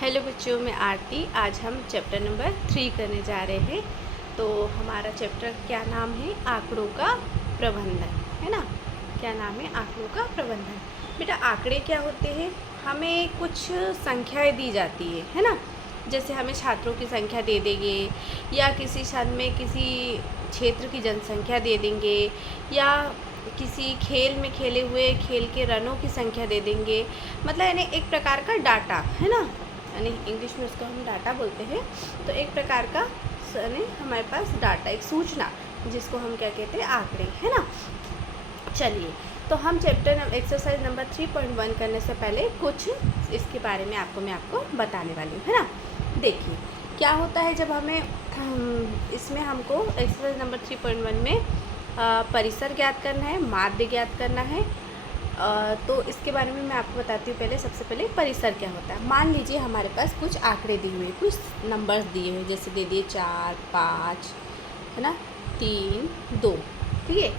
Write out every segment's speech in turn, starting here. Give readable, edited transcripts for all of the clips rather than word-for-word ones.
Hello बच्चों, मैं आरती। आज हम चैप्टर नंबर 3 करने जा रहे हैं। तो हमारा चैप्टर क्या नाम है? आंकड़ों का प्रबंधन, है ना। क्या नाम है? आंकड़ों का प्रबंधन। बेटा, आंकड़े क्या होते हैं? हमें कुछ संख्याएं दी जाती है ना। जैसे हमें छात्रों की संख्या दे देंगे, या किसी सन में किसी क्षेत्र की जनसंख्या दे देंगे, या किसी खेल में खेले हुए खेल के रनों की संख्या दे देंगे। मतलब यानी एक प्रकार का डाटा, है ना। यानी इंग्लिश में उसको हम डाटा बोलते हैं। तो एक प्रकार का यानी हमारे पास डाटा, एक सूचना, जिसको हम क्या कहते हैं? आंकड़े, है ना। चलिए, तो हम चैप्टर एक्सरसाइज नंबर 3.1 करने से पहले कुछ इसके बारे में मैं आपको बताने वाली हूँ, है ना। देखिए, क्या होता है जब हमें इसमें हमको एक्सरसाइज नंबर 3.1 में परिसर ज्ञात करना है, माध्य ज्ञात करना है। तो इसके बारे में मैं आपको बताती हूँ। पहले सबसे पहले परिसर क्या होता है। मान लीजिए हमारे पास कुछ आंकड़े दिए हुए, कुछ नंबर्स दिए हुए, जैसे दे दिए 4, 5, है ना, 3, 2, ठीक है।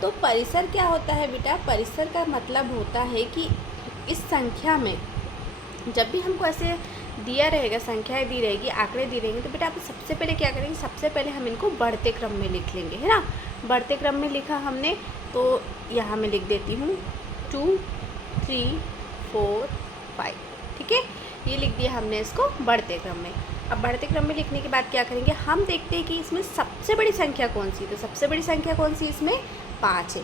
तो परिसर क्या होता है बेटा? परिसर का मतलब होता है कि इस संख्या में जब भी हमको ऐसे दिया रहेगा, संख्याएं दी रहेगी, आंकड़े दी रहेंगे, तो बेटा आप सबसे पहले क्या करेंगे? सबसे पहले हम इनको बढ़ते क्रम में लिख लेंगे, है ना। बढ़ते क्रम में लिखा हमने, तो यहाँ मैं लिख देती हूँ 2, 3, 4, 5, ठीक है। ये लिख दिया हमने इसको बढ़ते क्रम में। अब बढ़ते क्रम में लिखने के बाद क्या करेंगे? हम देखते हैं कि इसमें सबसे बड़ी संख्या कौन सी है। तो सबसे बड़ी संख्या कौन सी? इसमें 5 है।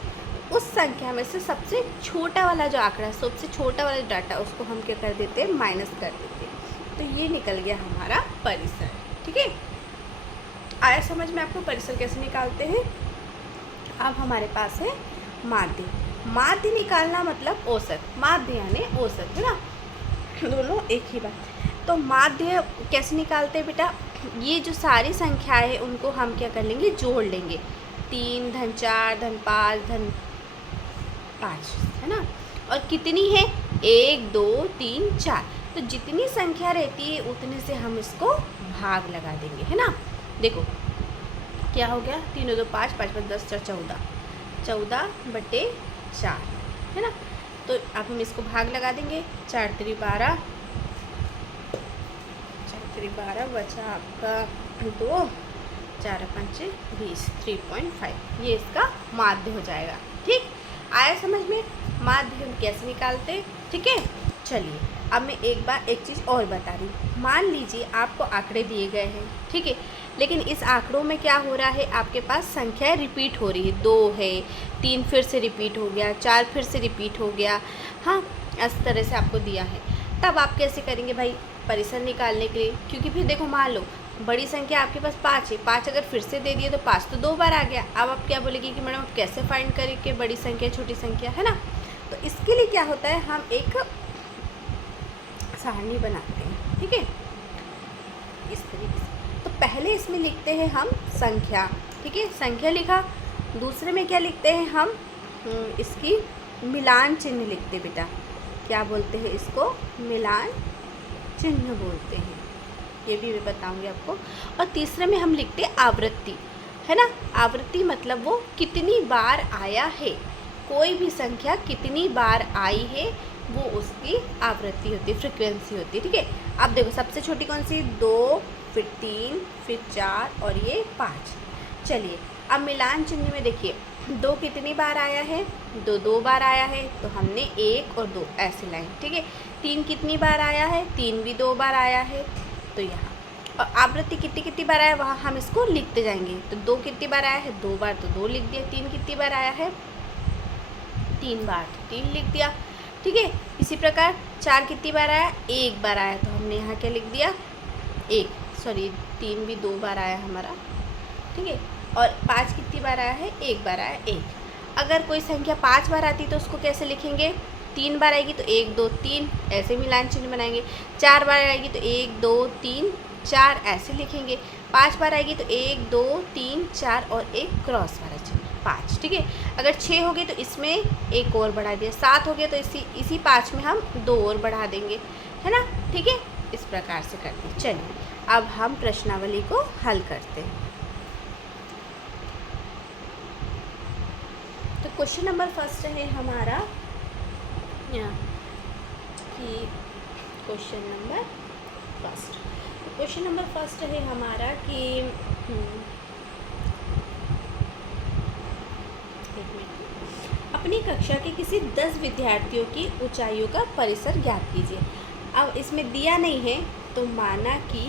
उस संख्या में से सबसे छोटा वाला जो आंकड़ा है, सबसे छोटा वाला डाटा, उसको हम क्या कर देते हैं? माइनस कर देते हैं। तो ये निकल गया हमारा परिसर, ठीक है। आया समझ में आपको परिसर कैसे निकालते हैं? अब हमारे पास है माध्य। माध्य निकालना मतलब औसत, माध्य यानी औसत, है ना। दोनों एक ही बात। तो माध्य कैसे निकालते हैं बेटा? ये जो सारी संख्याएं हैं उनको हम क्या कर लेंगे? जोड़ लेंगे। 3 धन 4 धन 5 धन 5, है ना। और कितनी है? 1, 2, 3, 4। तो जितनी संख्या रहती है उतने से हम इसको भाग लगा देंगे, है ना। देखो क्या हो गया? 3 2 5, 5 5 10, 4 14, 14/4, है ना। तो अब हम इसको भाग लगा देंगे। 4 3 12, 4 3 12 बचा आपका 2, 4 5 20, 3.5। ये इसका माध्य हो जाएगा, ठीक। आया समझ में? माध्य हम कैसे निकालते, ठीक है। चलिए, अब मैं एक चीज़ और बता रही हूँ। मान लीजिए आपको आंकड़े दिए गए हैं, ठीक है। लेकिन इस आंकड़ों में क्या हो रहा है? आपके पास संख्याएं रिपीट हो रही है। 2 है, 3 फिर से रिपीट हो गया, 4 फिर से रिपीट हो गया, हाँ, इस तरह से आपको दिया है। तब आप कैसे करेंगे भाई परिसर निकालने के लिए? क्योंकि फिर देखो, मान लो बड़ी संख्या आपके पास 5 है, 5 अगर फिर से दे दिए तो 5 तो 2 बार आ गया। अब आप क्या बोलेगी कि मैडम आप कैसे फाइंड करें कि बड़ी संख्या छोटी संख्या, है ना। तो इसके लिए क्या होता है? हम एक सारणी बनाते हैं, ठीक है, इस तरीके से। तो पहले इसमें लिखते हैं हम संख्या, ठीक है, संख्या लिखा। दूसरे में क्या लिखते हैं हम? इसकी मिलान चिन्ह लिखते बेटा। क्या बोलते हैं इसको? मिलान चिन्ह बोलते हैं। ये भी मैं बताऊंगी आपको। और तीसरे में हम लिखते हैं आवृत्ति, है ना। आवृत्ति मतलब वो कितनी बार आया है, कोई भी संख्या कितनी बार आई है, वो उसकी आवृत्ति होती है, फ्रिक्वेंसी होती है, ठीक है। अब देखो सबसे छोटी कौन सी? 2, फिर 3, फिर 4 और ये 5। चलिए, अब मिलान चिन्ह में देखिए 2 कितनी बार आया है? 2 2 बार आया है, तो हमने 1 और 2 ऐसे लाइन, ठीक है। 3 कितनी बार आया है? 3 भी 2 बार आया है, तो यहाँ। और आवृत्ति कितनी कितनी बार आया, वहाँ हम इसको लिखते जाएंगे। तो 2 कितनी बार आया है? 2 बार, तो 2 लिख दिया। 3 कितनी बार आया है? 3 बार, तो 3 लिख दिया, ठीक है। इसी प्रकार 4 कितनी बार आया? 1 बार आया, तो हमने यहाँ क्या लिख दिया? 1, सॉरी 3 भी 2 बार आया हमारा, ठीक है। और 5 कितनी बार आया है? 1 बार आया, 1। अगर कोई संख्या 5 बार आती तो उसको कैसे लिखेंगे? 3 बार आएगी तो 1 2 3 ऐसे मिलान चिन्ह बनाएंगे। 4 बार आएगी तो 1 2 3 4 ऐसे लिखेंगे। 5 बार आएगी तो 1 2 3 4 और एक क्रॉस वाला चिन्ह, 5, ठीक है। अगर 6 हो गए तो इसमें एक और बढ़ा दिया। 7 हो गया तो इसी 5 में हम 2 और बढ़ा देंगे, है ना, ठीक है। इस प्रकार से करते हैं। चलिए, अब हम प्रश्नावली को हल करते हैं। तो क्वेश्चन नंबर फर्स्ट है हमारा कि question number first. Question number first है हमारा कि अपनी कक्षा के किसी 10 विद्यार्थियों की ऊंचाइयों का परिसर ज्ञात कीजिए। अब इसमें दिया नहीं है तो माना कि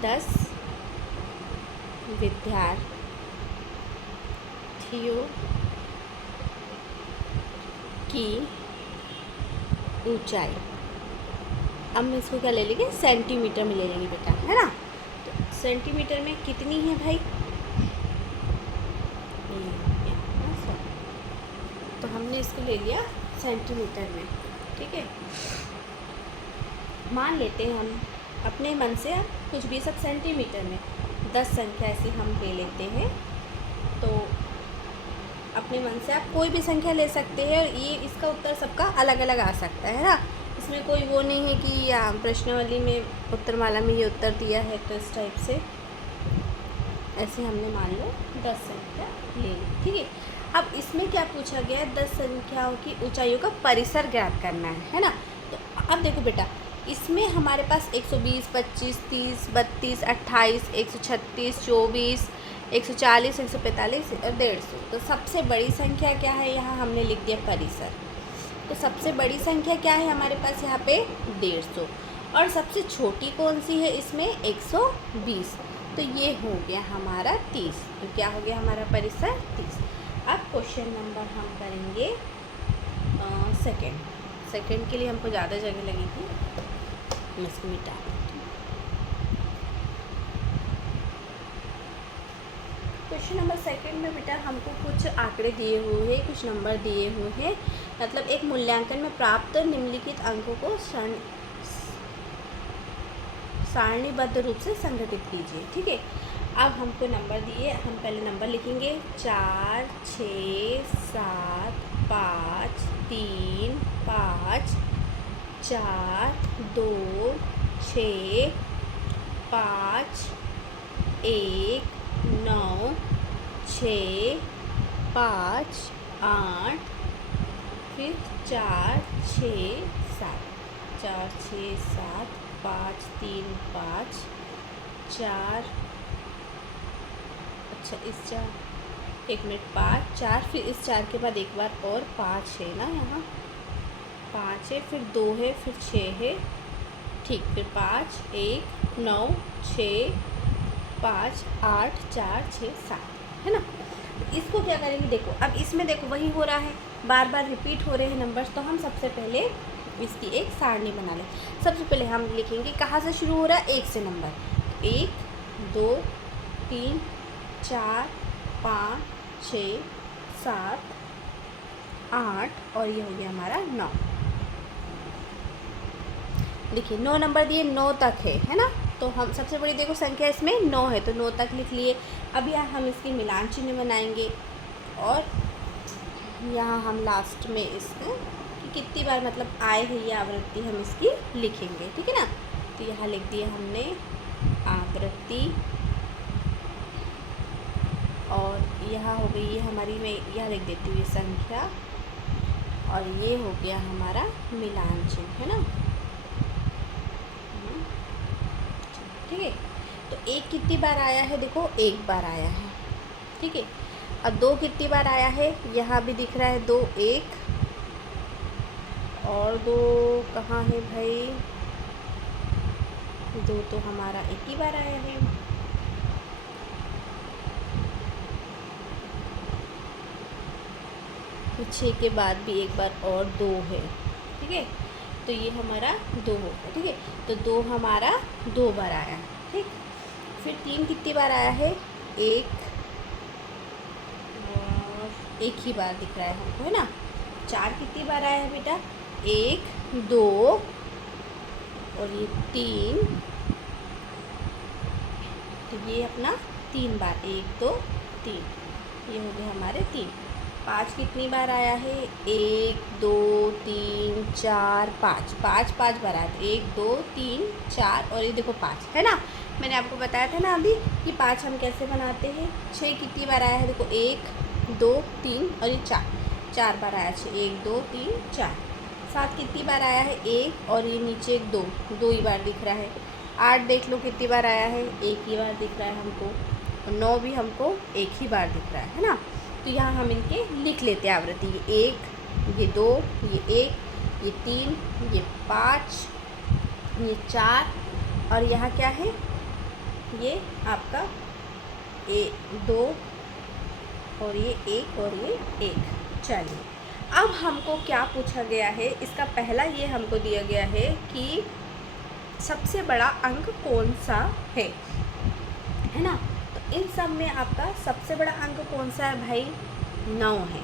10 विद्यार्थियों की ऊंचाई, अब मैं इसको क्या ले लेंगे, सेंटीमीटर में ले लेंगे बेटा, है ना। तो सेंटीमीटर में कितनी है भाई, तो हमने इसको ले लिया सेंटीमीटर में, ठीक है। मान लेते हैं हम अपने मन से, अब कुछ भी सब सेंटीमीटर में 10 संख्या ऐसी हम ले लेते हैं। तो अपने मन से आप कोई भी संख्या ले सकते हैं और ये इसका उत्तर सबका अलग अलग आ सकता है ना। इसमें कोई वो नहीं है कि प्रश्नावली में उत्तरमाला में ये उत्तर दिया है तो इस टाइप से, ऐसे हमने मान लो 10 संख्या ले ली, ठीक है। अब इसमें क्या पूछा गया है, 10 संख्याओं की ऊंचाइयों का परिसर ज्ञात करना है ना। तो अब देखो बेटा, इसमें हमारे पास 120, 25, 30, 32, 28, 136, 24, 140, 145 और 150। तो सबसे बड़ी संख्या क्या है, यहाँ हमने लिख दिया परिसर। तो सबसे बड़ी संख्या क्या है हमारे पास यहाँ पे 150, और सबसे छोटी कौन सी है इसमें 120। तो ये हो गया हमारा 30। तो क्या हो गया हमारा परिसर 30। अब क्वेश्चन नंबर हम करेंगे सेकंड के लिए हमको ज़्यादा जगह लगी थी, मैं इसको मिटा देती हूँ। क्वेश्चन नंबर सेकंड में बेटा हमको कुछ आंकड़े दिए हुए हैं, कुछ नंबर दिए हुए हैं। मतलब एक मूल्यांकन में प्राप्त निम्नलिखित अंकों को सारणीबद्ध रूप से संगठित कीजिए, ठीक है। अब हमको नंबर दिए, हम पहले नंबर लिखेंगे 4, 6, 7, 5, 3, 5, 4, 2, 6, 5, 1, 9, 6, 5, 8, फिर 4, 6, 7, 4, 6, 7, 5, 3, 5, 4, अच्छा इस 4, 1 मिनट, 5, 4, फिर इस 4 के बाद एक बार और 5 है ना, यहाँ 5 है, फिर 2 है, फिर 6 है, ठीक, फिर 5, 1, 9, 6, 5, 8, 4, 6, 7, है ना। तो इसको क्या करेंगे, देखो अब इसमें देखो वही हो रहा है, बार बार रिपीट हो रहे हैं नंबर्स। तो हम सबसे पहले इसकी एक सारणी बना लें। सबसे पहले हम लिखेंगे कहाँ से शुरू हो रहा है, 1 से नंबर, 1, 2, 3, 4, 5, 6, 7, 8 और ये हो गया हमारा 9। देखिए 9 नंबर दिए, 9 तक है ना। तो हम सबसे बड़ी देखो संख्या इसमें 9 है, तो 9 तक लिख लिए। अब यहाँ हम इसकी मिलान चिन्ह बनाएंगे और यहाँ हम लास्ट में इसको कितनी बार मतलब आए है ये आवृत्ति हम इसकी लिखेंगे, ठीक है ना। तो यहाँ लिख दिया हमने आवृत्ति, और यहाँ हो गई ये हमारी, मैं यहाँ लिख देती हूँ ये संख्या, और ये हो गया हमारा मिलान चिन्ह, है ना, ठीक है। तो 1 कितनी बार आया है, देखो 1 बार आया है, ठीक है। अब 2 कितनी बार आया है, यहाँ भी दिख रहा है 2, 1 और 2 कहाँ है भाई, 2 तो हमारा 1 ही बार आया है। तो 6 के बाद भी एक बार और 2 है, ठीक है। तो ये हमारा 2 होगा, ठीक है। तो 2 हमारा 2 बार आया है, ठीक। फिर 3 कितनी बार आया है, 1 ही बार दिख रहा है हमको, है ना। 4 कितनी बार आया है बेटा, 1, 2 और ये 3, तो ये अपना 3 बार, 1, 2, 3, ये हो गए हमारे 3। 5 कितनी बार आया है, 1, 2, 3, 4, 5, 5 बार आया था, 1, 2, 3, 4 और ये देखो 5, है ना। मैंने आपको बताया था ना अभी कि 5 हम कैसे बनाते हैं। 6 कितनी बार आया है, देखो 1, 2, 3 और ये 4 बार आया, 6, 1, 2, 3, 4। 7 कितनी बार आया है? 1, और ये नीचे 2, 2 ही बार दिख रहा है। 8 देख लो कितनी बार आया है? 1 ही बार दिख रहा है हमको। और 9 भी हमको 1 ही बार दिख रहा है ना। तो यहाँ हम इनके लिख लेते हैं आवृत्ति। ये 1, ये 2, ये 1, ये 3, ये 5, ये 4, और यहाँ क्या है? ये आपका 2, और ये 1, और ये 1। चलिए, अब हमको क्या पूछा गया है? इसका पहला ये हमको दिया गया है कि सबसे बड़ा अंक कौन सा है ना। तो इन सब में आपका सबसे बड़ा अंक कौन सा है भाई? 9 है।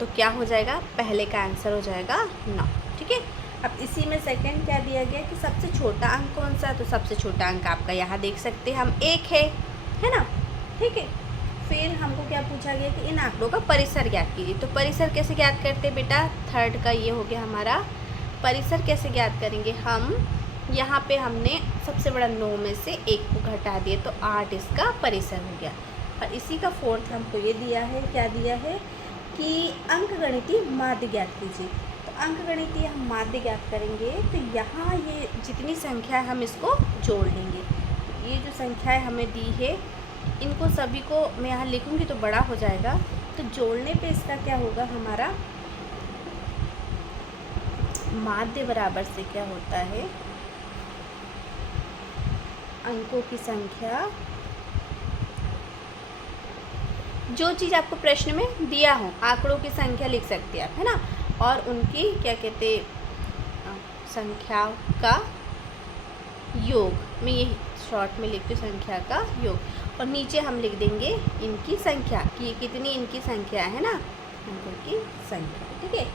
तो क्या हो जाएगा? पहले का आंसर हो जाएगा 9। ठीक है। अब इसी में सेकंड क्या दिया गया कि सबसे छोटा अंक कौन सा? तो सबसे छोटा अंक आपका यहाँ देख सकते हैं हम 1 है ना। ठीक है। फिर हमको क्या पूछा गया कि इन आंकड़ों का परिसर ज्ञात कीजिए। तो परिसर कैसे ज्ञात करते हैं बेटा? थर्ड का ये हो गया हमारा। परिसर कैसे ज्ञात करेंगे? हम यहाँ पे हमने सबसे बड़ा 9 में से 1 को घटा दिए, तो 8 इसका परिसर हो गया। और इसी का फोर्थ हमको ये दिया है, क्या दिया है कि अंकगणितीय माध्य ज्ञात कीजिए। तो अंकगणितीय हम माध्य ज्ञात करेंगे, तो यहाँ ये जितनी संख्या है हम इसको जोड़ लेंगे। ये जो संख्याएं हमें दी है, इनको सभी को मैं यहाँ लिखूँगी तो बड़ा हो जाएगा। तो जोड़ने पे इसका क्या होगा? हमारा माध्य बराबर से क्या होता है? अंकों की संख्या, जो चीज़ आपको प्रश्न में दिया हो, आंकड़ों की संख्या लिख सकते हैं आप, है ना। और उनकी क्या कहते, संख्या का योग, मैं ये शॉर्ट में लिखती हूँ, संख्या का योग। और नीचे हम लिख देंगे इनकी संख्या कि ये कितनी इनकी संख्या है ना, अंकों की संख्या। ठीक है।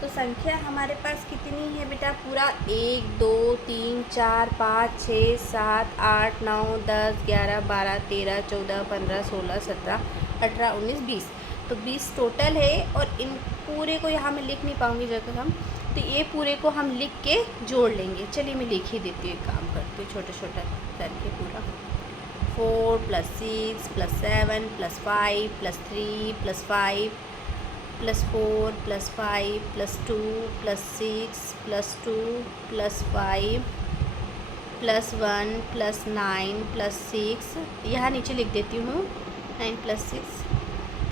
तो संख्या हमारे पास कितनी है बेटा? पूरा 1, 2, 3, 4, 5, 6, 7, 8, 9, 10, 11, 12, 13, 14, 15, 16, 17, 18, 19, 20। तो 20 टोटल है। और इन पूरे को यहाँ मैं लिख नहीं पाऊँगी जगह हम, तो ये पूरे को हम लिख के जोड़ लेंगे। चलिए मैं लिख ही देती हूँ, एक काम करती हूँ छोटा छोटा करके पूरा। 4 + 6 + 7 + 5 + 3 + 5 + 4 + 5 + 2 + 6 + 2 + 5 + 1 + 9 + 6, यहाँ नीचे लिख देती हूँ 9 + 6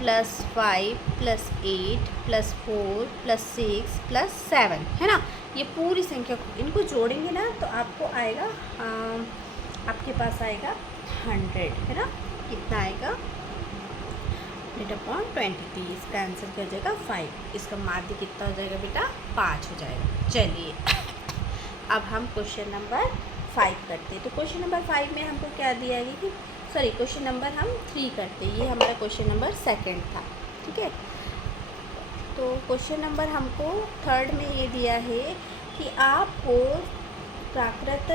+ 5 + 8 + 4 + 6 + 7, है ना। ये पूरी संख्या को इनको जोड़ेंगे ना, तो आपको आएगा, आपके पास आएगा 100, है ना। कितना आएगा? 8/23। इसका आंसर क्या हो जाएगा? 5। इसका माध्य कितना हो जाएगा बेटा? 5 हो जाएगा। चलिए, अब हम क्वेश्चन नंबर 5 करते हैं। तो क्वेश्चन नंबर 5 में हमको क्या दिया है कि क्वेश्चन नंबर हम 3 करते हैं। ये हमारा क्वेश्चन नंबर 2 था। ठीक है। तो क्वेश्चन नंबर हमको 3 में ये दिया है कि आपको प्राकृत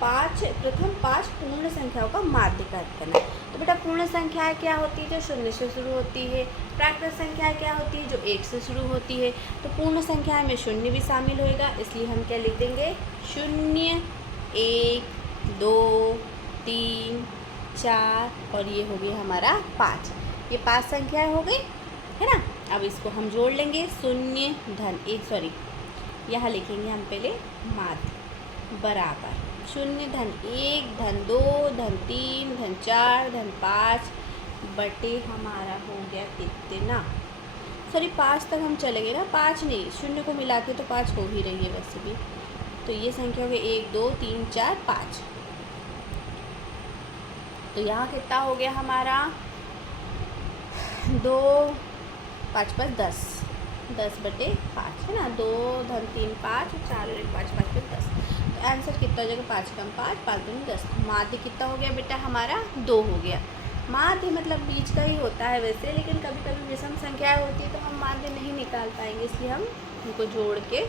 प्रथम 5 पूर्ण संख्याओं का माध्य ज्ञात करना है। तो बेटा पूर्ण संख्याएं क्या होती है? जो 0 से शुरू होती है। प्राकृत संख्याएं क्या होती है? जो 1 से शुरू होती है। तो पूर्ण संख्याएं में 0 भी शामिल होएगा, इसलिए हम क्या लिख देंगे? 0, 1, 2, 3, 4, और ये हो गई हमारा 5। ये 5 संख्याएं हो गई, है ना। अब इसको हम जोड़ लेंगे। 0 धन 1, यहाँ लिखेंगे हम पहले माध्य बराबर 0 धन 1 धन 2 धन 3 धन 4 धन 5 बटे हमारा हो गया कितना? 5 तक हम चले गए ना, 5 नहीं, 0 को मिला के तो 5 हो ही रही है वैसे भी। तो ये संख्या हो गई 1, 2, 3, 4, 5। तो यहाँ कितना हो गया हमारा? 2, 5, 5, 10, 10/5, है ना। 2 धन 3 5, 4 5, 5 5 10। तो आंसर कितना हो जाएगा? 5 कम 5, 5 दूनी 10। माध्य कितना हो गया बेटा? हमारा 2 हो गया। माध्य मतलब बीच का ही होता है वैसे, लेकिन कभी कभी विषम संख्याएं होती है तो हम माध्य नहीं निकाल पाएंगे, इसलिए हम उनको जोड़ के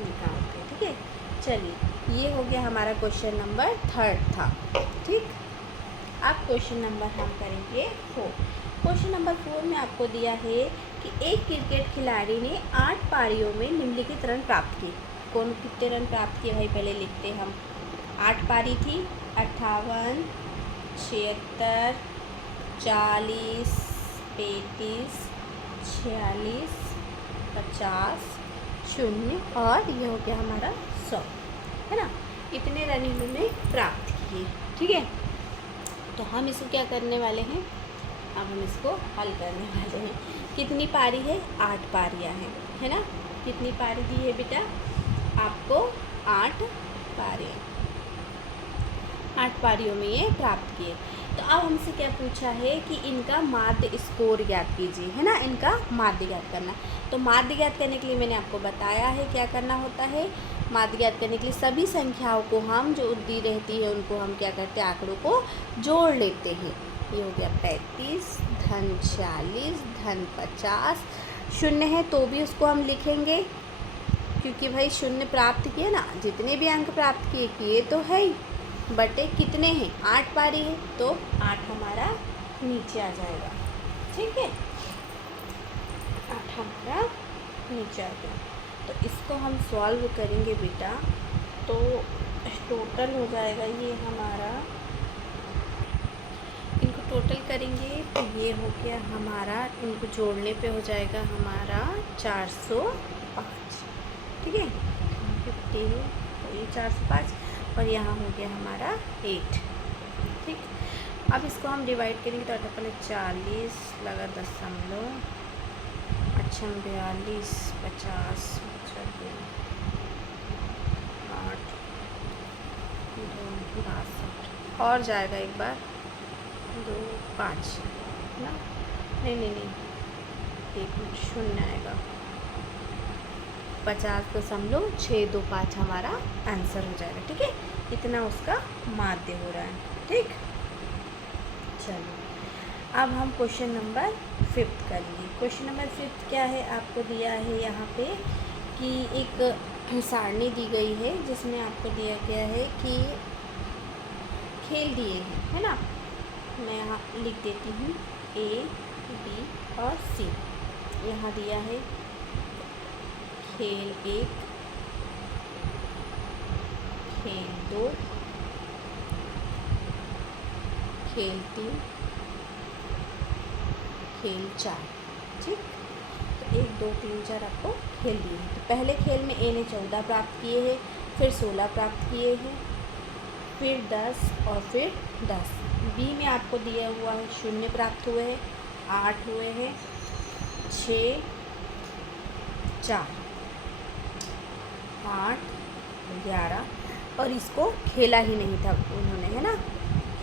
निकालते हैं। ठीक है। चलिए, ये हो गया हमारा क्वेश्चन नंबर 3 था। ठीक। अब क्वेश्चन नंबर हम करेंगे 4। क्वेश्चन नंबर 4 में आपको दिया है कि एक क्रिकेट खिलाड़ी ने 8 पारियों में निम्नलिखित रन प्राप्त किए। कौन कितने रन प्राप्त किए भाई? पहले लिखते हैं हम। 8 पारी थी, 58, 76, 40, 35, 46, 50, 0 और ये हो गया हमारा 100, है ना। इतने रन इन्होंने प्राप्त किए, ठीक है। तो हम इसको क्या करने वाले हैं, अब हम इसको हल करने वाले हैं। कितनी पारी है, 8 पारियाँ हैं, है ना। कितनी पारी दी है बेटा आपको, 8 पारियाँ, 8 पारियों में ये प्राप्त किए। तो अब हमसे क्या पूछा है कि इनका माध्य स्कोर ज्ञात कीजिए, है ना। इनका माध्य ज्ञात करना। तो माध्य ज्ञात करने के लिए मैंने आपको बताया है क्या करना होता है। माध्य ज्ञात करने के लिए सभी संख्याओं को हम जो दी रहती है उनको हम क्या करते हैं, आंकड़ों को जोड़ लेते हैं। ये हो गया 35 धन 40 धन 50, 0 है तो भी उसको हम लिखेंगे क्योंकि भाई 0 प्राप्त किए ना, जितने भी अंक प्राप्त किए तो है ही, बटे कितने हैं, 8 पारी है तो 8 हमारा नीचे आ जाएगा, ठीक है। 8 हमारा नीचे आ गया। तो इसको हम सॉल्व करेंगे बेटा, तो टोटल हो जाएगा ये हमारा, इनको टोटल करेंगे तो ये हो गया हमारा, इनको जोड़ने पे हो जाएगा हमारा 405, ठीक है। 50 है तो ये 405 और यहाँ हो गया हमारा 8, ठीक। अब इसको हम डिवाइड करेंगे तो 8 पहले 40 लगा 0.5, अच्छा 42, 50, 8, 2, 62 और जाएगा एक बार 2, 5 ना, नहीं 1 0 आएगा, 50.625 हमारा आंसर हो जाएगा, ठीक है। इतना उसका माध्य हो रहा है, ठीक। चलो अब हम क्वेश्चन नंबर 5 करेंगे। क्वेश्चन नंबर 5 क्या है, आपको दिया है यहाँ पे कि एक सारणी दी गई है जिसमें आपको दिया गया है कि खेल दिए हैं, है ना। मैं यहाँ लिख देती हूँ A, B और C। यहाँ दिया है खेल 1, खेल 2, खेल 3, खेल 4, ठीक। तो 1, 2, 3, 4 आपको खेल दिए हैं। तो पहले खेल में ए ने 14 प्राप्त किए हैं, फिर 16 प्राप्त किए हैं, फिर 10 और फिर 10। बी में आपको दिया हुआ है 0 प्राप्त हुए हैं, 8 हुए हैं, 6, 4, 8, 11 और इसको खेला ही नहीं था उन्होंने, है ना,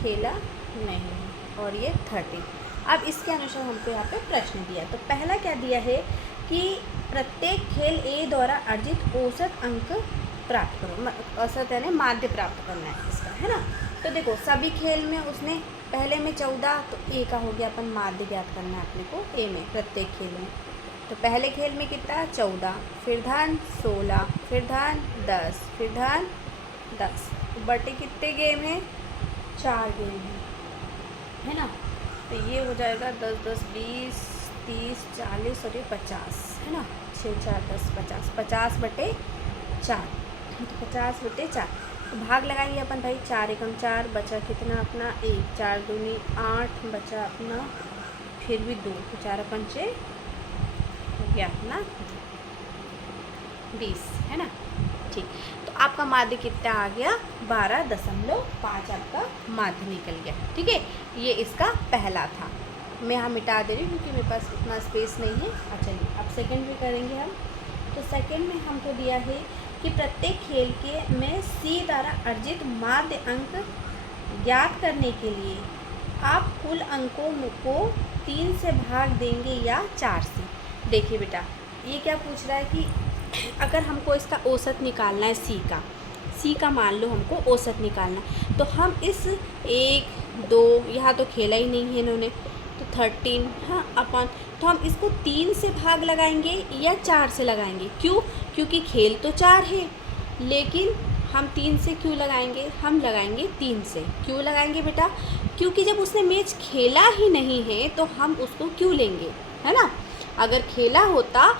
खेला नहीं, और ये 30। अब इसके अनुसार हमको यहाँ पे प्रश्न दिया। तो पहला क्या दिया है कि प्रत्येक खेल ए द्वारा अर्जित औसत अंक प्राप्त करो, औसत यानी माध्य प्राप्त करना है इसका, है ना। तो देखो सभी खेल में उसने पहले में 14, तो ए का हो गया अपन माध्य ज्ञात करना है अपने को ए में, प्रत्येक खेल में। तो पहले खेल में कितना 14, फिर धन 16, फिर धन 10, फिर धन 10, बटे कितने गेम हैं, 4 गेम है ना। तो ये हो जाएगा 10, 10, 20, 30, 40 और ये 50, है ना। 6, 4, 10, 50, 50 बटे 4, तो 50 बटे 4। तो भाग लगाएंगे अपन भाई, 4 एकम 4, बचा कितना अपना 1, 4 दूनी 8, बचा अपना फिर भी 2, तो 4 पंचे हो गया अपना 20, है ना, ठीक। तो आपका माध्य कितना आ गया, 12.5 आपका माध्य निकल गया, ठीक है। ये इसका पहला था, मैं यहाँ मिटा दे रही हूँ क्योंकि मेरे पास उतना स्पेस नहीं है। अच्छा चलिए अब सेकंड भी करेंगे हम। तो सेकंड में हमको दिया है कि प्रत्येक खेल के में सी द्वारा अर्जित माध्य अंक ज्ञात करने के लिए आप कुल अंकों को 3 से भाग देंगे या 4 से। देखिए बेटा ये क्या पूछ रहा है कि अगर हमको इसका औसत निकालना है, सी का मान लो हमको औसत निकालना, तो हम इस 1, 2 यहाँ तो खेला ही नहीं है इन्होंने, तो 13 हाँ अपन, तो हम इसको 3 से भाग लगाएंगे या 4 से लगाएंगे। क्यों? क्योंकि खेल तो 4 है, लेकिन हम 3 से क्यों लगाएंगे, हम लगाएंगे 3 से। क्यों लगाएंगे बेटा? क्योंकि जब उसने मैच खेला ही नहीं है तो हम उसको क्यों लेंगे, है ना। अगर खेला होता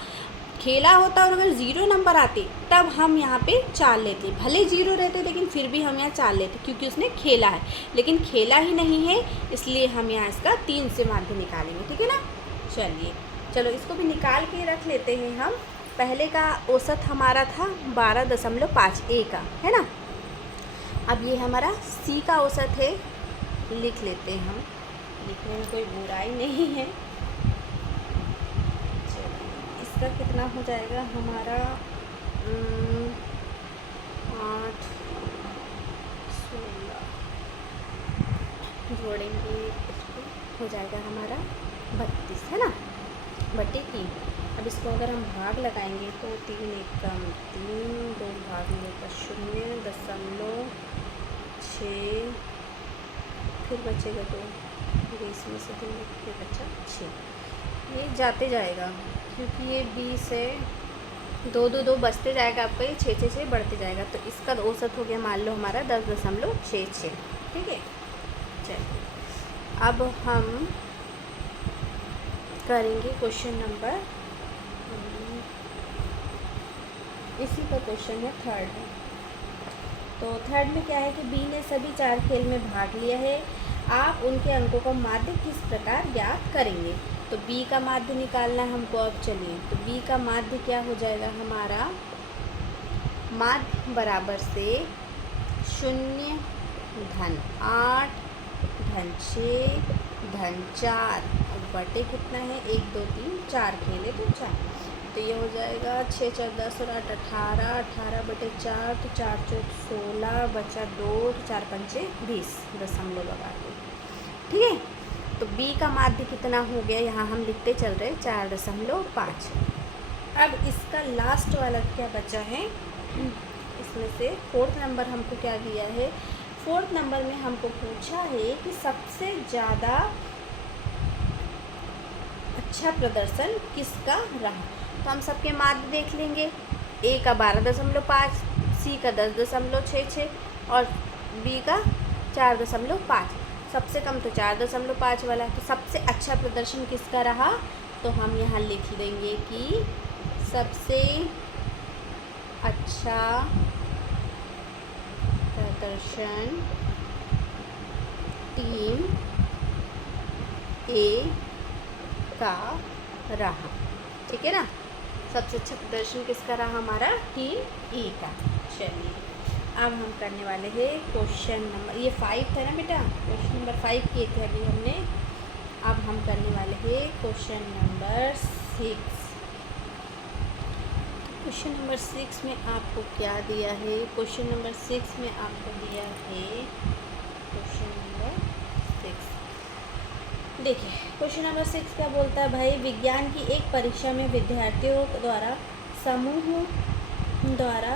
और अगर 0 नंबर आते तब हम यहाँ पे 4 लेते, भले 0 रहते लेकिन फिर भी हम यहाँ 4 लेते, क्योंकि उसने खेला है। लेकिन खेला ही नहीं है इसलिए हम यहाँ इसका 3 से माध्य निकालेंगे, ठीक है ना। चलिए चलो इसको भी निकाल के रख लेते हैं हम। पहले का औसत हमारा था 12.5 ए का, है ना। अब ये हमारा सी का औसत है, लिख लेते हैं हम, लिखने में कोई बुराई नहीं है। चलो इसका कितना हो जाएगा हमारा 8 16 जोड़ेंगे इसको, हो जाएगा हमारा 32, है ना, बटे 3। अब इसको अगर हम भाग लगाएंगे तो 3 1 कम 3, 2 भाग में का 0.6, फिर बचेगा 2, 20 में से 2 फिर बचा 6। ये जाते जाएगा क्योंकि ये 20 है, 2 2 2 बचते जाएगा आपका, ये 6 6 6 बढ़ते जाएगा। तो इसका औसत हो गया मान लो हमारा 10.66, ठीक है। चलिए अब हम करेंगे क्वेश्चन नंबर, इसी का क्वेश्चन है, थर्ड है। तो थर्ड में क्या है कि बी ने सभी 4 खेल में भाग लिया है, आप उनके अंकों का माध्य किस प्रकार ज्ञात करेंगे। तो बी का माध्य निकालना है हमको। अब चलिए, तो बी का माध्य क्या हो जाएगा हमारा, माध्य बराबर से 0 धन 8 धन 6 धन 4 और बटे कितना है 1 2 3 4 खेले तो 4। तो ये हो जाएगा 6 4 10 और 8 18, 18 बटे 4 तो 4 4 16, बचा 2 तो 4 5 20 दशमलव लगा के, ठीक है। तो b का माध्य कितना हो गया, यहाँ हम लिखते चल रहे 4.5। अब इसका लास्ट वाला क्या बचा है, इसमें से 4th नंबर हमको क्या दिया है, 4th नंबर में हमको पूछा है कि सबसे ज़्यादा अच्छा प्रदर्शन किसका रहा। तो हम सबके माध्य देख लेंगे, ए का 12.5, सी का 10.66 और बी का 4.5। सबसे कम तो 4.5 वाला। तो सबसे अच्छा प्रदर्शन किसका रहा, तो हम यहाँ लिख देंगे कि सबसे अच्छा प्रदर्शन टीम ए का रहा, ठीक है ना। सबसे अच्छा प्रदर्शन किसका रहा, हमारा टीम ए का। चलिए अब हम करने वाले हैं क्वेश्चन नंबर, ये 5 था ना बेटा, क्वेश्चन नंबर 5 किए थे अभी हमने। अब हम करने वाले हैं क्वेश्चन नंबर 6। क्वेश्चन नंबर 6 में आपको क्या दिया है, क्वेश्चन नंबर 6 में आपको दिया है क्वेश्चन नंबर 6। देखिए क्वेश्चन नंबर 6 क्या बोलता है भाई, विज्ञान की एक परीक्षा में विद्यार्थियों द्वारा समूह द्वारा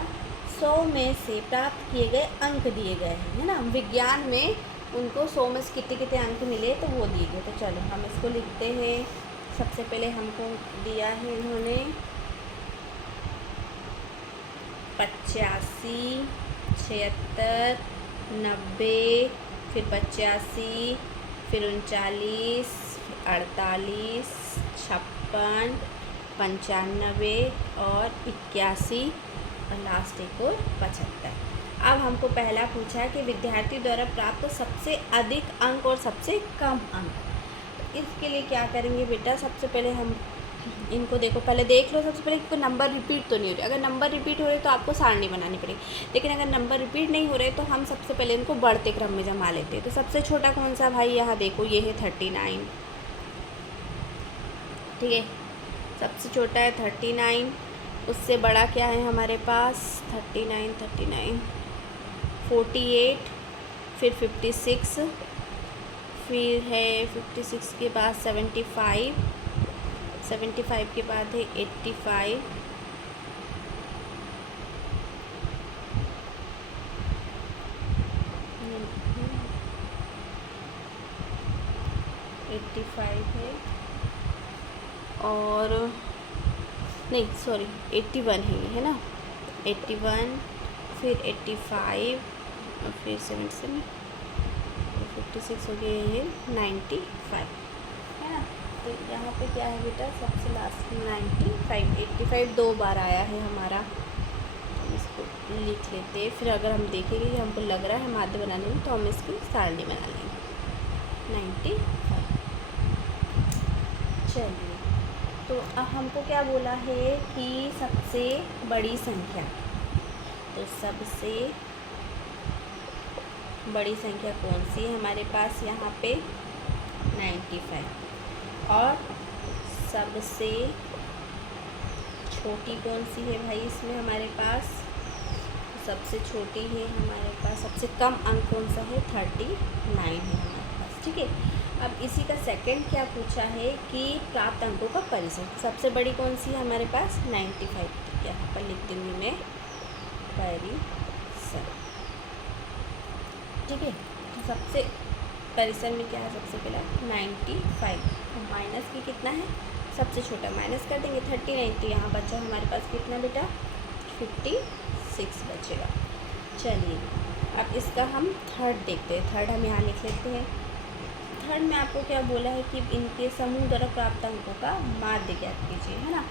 100 में से प्राप्त किए गए अंक दिए गए हैं, है ना। विज्ञान में उनको 100 में से कितने कितने अंक मिले तो वो दिए गए। तो चलो हम इसको लिखते हैं। सबसे पहले हमको दिया है इन्होंने 85, 76, 90, फिर 85, फिर 39, 48, 56, 95 और 81 और लास्ट एक और 75। अब हमको पहला पूछा है कि विद्यार्थी द्वारा प्राप्त सबसे अधिक अंक और सबसे कम अंक। तो इसके लिए क्या करेंगे बेटा, सबसे पहले हम इनको देखो, पहले देख लो सबसे पहले कोई नंबर रिपीट तो नहीं हो रहे। अगर नंबर रिपीट हो रहे तो आपको सारणी बनानी पड़ेगी, लेकिन अगर नंबर रिपीट नहीं हो रहे तो हम सबसे पहले इनको बढ़ते क्रम में जमा लेते हैं। तो सबसे छोटा कौन सा भाई, यहाँ देखो ये है 39, ठीक है, सबसे छोटा है 39। उससे बड़ा क्या है हमारे पास 39, 48, फिर 56, फिर है 56 के बाद 75, 75 के बाद है 85, 85 है और नहीं सॉरी 81 है ना, 81, फिर 85 और फिर 77, 56 हो गया, ये 95 है ना। तो यहाँ पे क्या है बेटा, सबसे लास्ट 95, 85 दो बार आया है हमारा। हम इसको लिख लेते हैं, फिर अगर हम देखेंगे कि हमको लग रहा है माध्य बनाने में तो हम इसकी सारणी बना लेंगे 95। चलिए तो अब हमको क्या बोला है कि सबसे बड़ी संख्या, तो सबसे बड़ी संख्या कौन सी है हमारे पास यहाँ पे 95, और सबसे छोटी कौन सी है भाई इसमें हमारे पास, सबसे छोटी है हमारे पास, सबसे कम अंक कौन सा है 39 है हमारे पास, ठीक है। अब इसी का सेकंड क्या पूछा है कि प्राप्त अंकों का परिसर, सबसे बड़ी कौन सी है हमारे पास 95, यहाँ पर लिख दूँगी मैं परिसर, ठीक है। तो सबसे परिसर में क्या है, सबसे पहला 95, और माइनस की कितना है, सबसे छोटा माइनस कर देंगे 39, तो यहाँ बचा हमारे पास कितना बेटा 56 बचेगा। चलिए अब इसका हम थर्ड देखते हैं, थर्ड हम यहाँ लिख लेते हैं। थर्ड में आपको क्या बोला है कि इनके समूह द्वारा प्राप्त अंकों का माध्य ज्ञात कीजिए, है ना।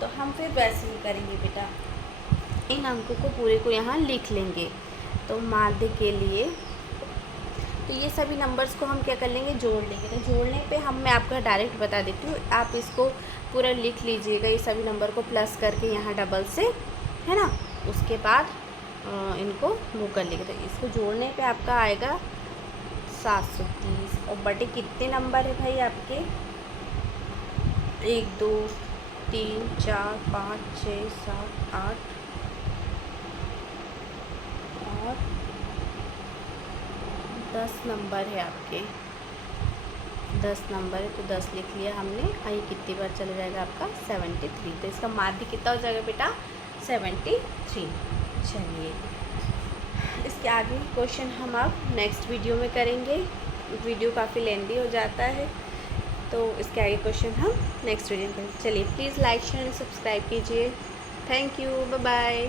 तो हम फिर वैसे ही करेंगे बेटा, इन अंकों को पूरे को यहाँ लिख लेंगे। तो माध्य के लिए तो ये सभी नंबर्स को हम क्या कर लेंगे, जोड़ लेंगे। तो जोड़ने पे मैं आपका डायरेक्ट बता देती हूँ, आप इसको पूरा लिख लीजिएगा, ये सभी नंबर को प्लस करके यहाँ डबल से, है ना। उसके बाद इनको वो कर लेंगे। तो इसको जोड़ने पे आपका आएगा 730, और बटे कितने नंबर है भाई आपके, 1 2 3 4 5 6 7 8 और 10 नंबर है आपके, 10 नंबर है। तो 10 लिख लिया हमने। ये कितनी बार चला जाएगा आपका 73, तो इसका माध्य कितना हो जाएगा बेटा 73। चलिए इसके आगे क्वेश्चन हम अब नेक्स्ट वीडियो में करेंगे, वीडियो काफ़ी लेंदी हो जाता है, तो इसके आगे क्वेश्चन हम नेक्स्ट वीडियो में करेंगे। चलिए please like share and subscribe कीजिए। Thank you, bye bye.